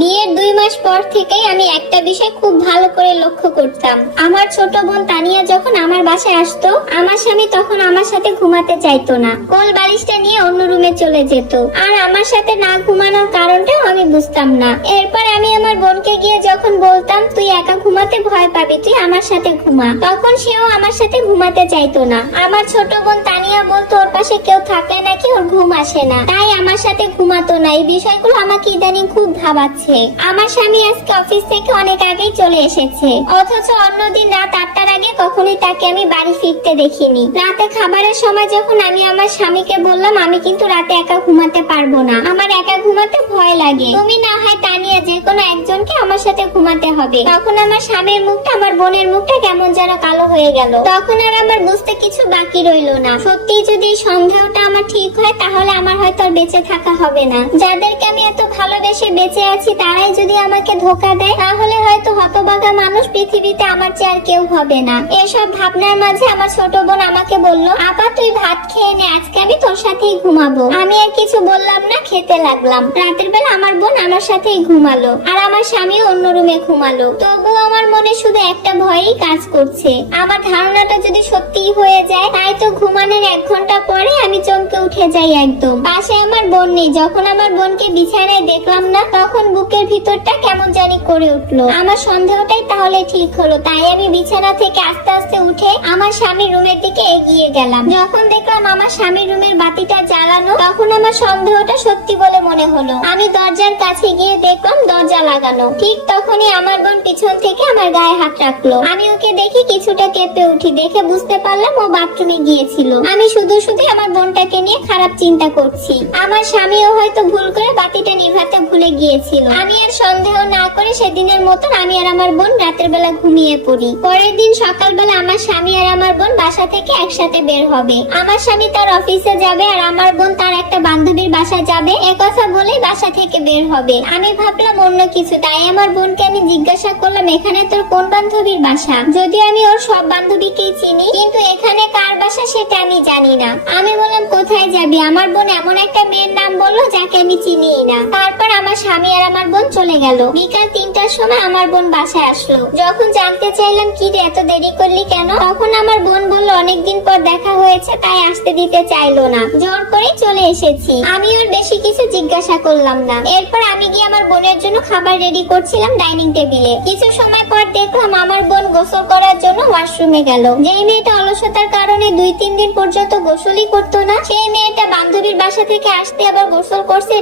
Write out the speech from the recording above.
বিয়ের 2 মাস পর থেকেই আমি একটা বিষয় খুব ভালো করে লক্ষ্য করতাম। আমার ছোট বোন তানিয়া যখন আমার বাসায় আসতো, আমার স্বামী তখন আমার সাথে ঘুমাতে চাইতো না, কোল বালিশটা নিয়ে অন্য রুমে চলে যেত। আর আমার সাথে না ঘুমানোর কারণটাও আমি বুঝতাম না। এরপর আমি আমার বোনকে গিয়ে যখন বলতাম তুই একা ঘুমাতে ভয় পাবি, তুই আমার সাথে ঘুমা, তখন সেও আমার সাথে ঘুমাতে চাইতো না। আমার ছোট বোন তানিয়া বলতো ওর পাশে কেউ থাকলে নাকি ওর ঘুম আসে না, তাই আমার সাথে ঘুমাতো না। এই বিষয়গুলো আমাকে ইদানিং খুব ভাবাচ্ছে। আমার স্বামী আজকে অফিস থেকে অনেক আগেই চলে এসেছে, অথচ অন্যদিন রাত 8টার আগে কখনোই তাকে আমি বাড়ি ফিরতে দেখিনি। রাতে খাবারের সময় যখন আমি আমার স্বামীকে বললাম আমি কিন্তু রাতে একা ঘুমাতে পারবো না, আমার একা ঘুমাতে ভয় লাগে, তুমি না হয় তানিয়া যে কোনো একজনকে আমার সাথে ঘুমাতে হবে। তখন আমার স্বামীর মুখটা, আমার বোনের মুখটা কেমন যেন কালো হয়ে গেল। তখন আর আমার বুঝতে কিছু বাকি রইলো না। সত্যি যদি এই সন্দেহটা আমার ঠিক হয় তাহলে আমার হয়তো আর বেঁচে থাকা হবে না। যাদেরকে আমি এত ভালোবেসে বেঁচে আছি তারাই যদি আমাকে ধোঁকা দেয় তাহলে হয়তো হতভাগা মানুষ পৃথিবীতে আমার চেয়ে আর কেউ হবে না। এসব ভাবনার মাঝে আমার ছোট বোন আমাকে বলল, আপা তুই ভাত খেয়ে নে, আজকে আমি তোর সাথেই ঘুমাবো। আমি আর কিছু বললাম না, খেতে লাগলাম। রাতের বেলা আমার বোন আমার সাথেই ঘুমালো আর আমার স্বামী অন্য রুমে ঘুমালো। তবুও আমার মনে শুধু একটা ভয়ই কাজ করছে, আমার ধারণাটা যদি সত্যিই হয়ে যায়। তাই তো ঘুমানোর 1 ঘন্টা পরে আমি চমকে উঠে যাই একদম। পাশে আমার বোন নেই। যখন আমার বোনকে বিছানায় দেখলাম না, তখন বুকের ভিতরটা কেমন জানি করে উঠলো। আমার সন্দেহটাই তাহলে ঠিক হলো। তাই আমি বিছানা থেকে আস্তে আস্তে উঠে আমার স্বামীর রুমের দিকে এগিয়ে গেলাম। যখন দেখলাম আমার স্বামীর রুমের বাতিটা জ্বালানো, তখন আমার সন্দেহটা সত্যি বলে মনে হলো। আমি দরজার কাছে গিয়ে দেখলাম দরজা লাগানো। ঠিক তখনই আমার বোন পিছন থেকে আমার গায়ে হাত রাখলো। আমি ওকে দেখি কিছুটা কেঁপে উঠি, দেখে বুঝতে পারলাম ও বাথরুমে গিয়েছিল। আমি শুধু শুধু আমার বোনটাকে নিয়ে খারাপ চিন্তা করছি। আমার স্বামীও হয়তো ভুল করে বাতিটা নিভাতে ভুলে গিয়েছিল। আমি আর সন্দেহ না করে সেদিনের মতন আমি আর আমার বোন রাতের বেলা ঘুমিয়ে পড়ি। পরের দিন সকালবেলা আমার স্বামী আর আমার বোন বাসা থেকে একসাথে বের হবে। আমার স্বামী তার অফিসে যাবে আর আমার বোন তার একটা বান্ধবীর বাসায় যাবে। একথা বলেই বাসা থেকে বের হবে। আমি ভাবলাম অন্য কিছু, তাই আমার বোনকে আমি জিজ্ঞাসা করলাম এখানে তোর কোন বান্ধবীর বাসা। যদিও আমি ওর সব বান্ধবীকেই চিনি, কিন্তু এখানে কার বাসা সেটা আমি জানি না। আমি বললাম কোথায় যাবি? আমার বোন এমন একটা মেয়ের নাম বললো যাকে আমি চিনিই না। তারপর আমার স্বামী আর আমার বোন চলে গেল। বিকাল 3টার সময় আমার বোন বাসায় আসলো। যখন জানতে চাইলাম কি রে এত দেরি করলি কেন, তখন আমার বোন বলল অনেকদিন পর দেখা হয়েছে তাই আসতে দিতে চাইলো না, জোর করে চলে এসেছি। আমি ওর বেশি কিছু জিজ্ঞাসা করলাম না। এরপর আমি গিয়ে আমার বোনের জন্য খাবার রেডি করছিলাম ডাইনিং টেবিলে। কিছু সময় পর দেখলাম আমার বোন গোসল করার জন্য ওয়াশরুমে গেল। যেই মেয়েটা অলসতার কারণে 2-3 দিন পর্যন্ত গোসলই করতো না, সেই মেয়েটা বান্ধবীর বাসা থেকে আসতে আবার গোসল করছে।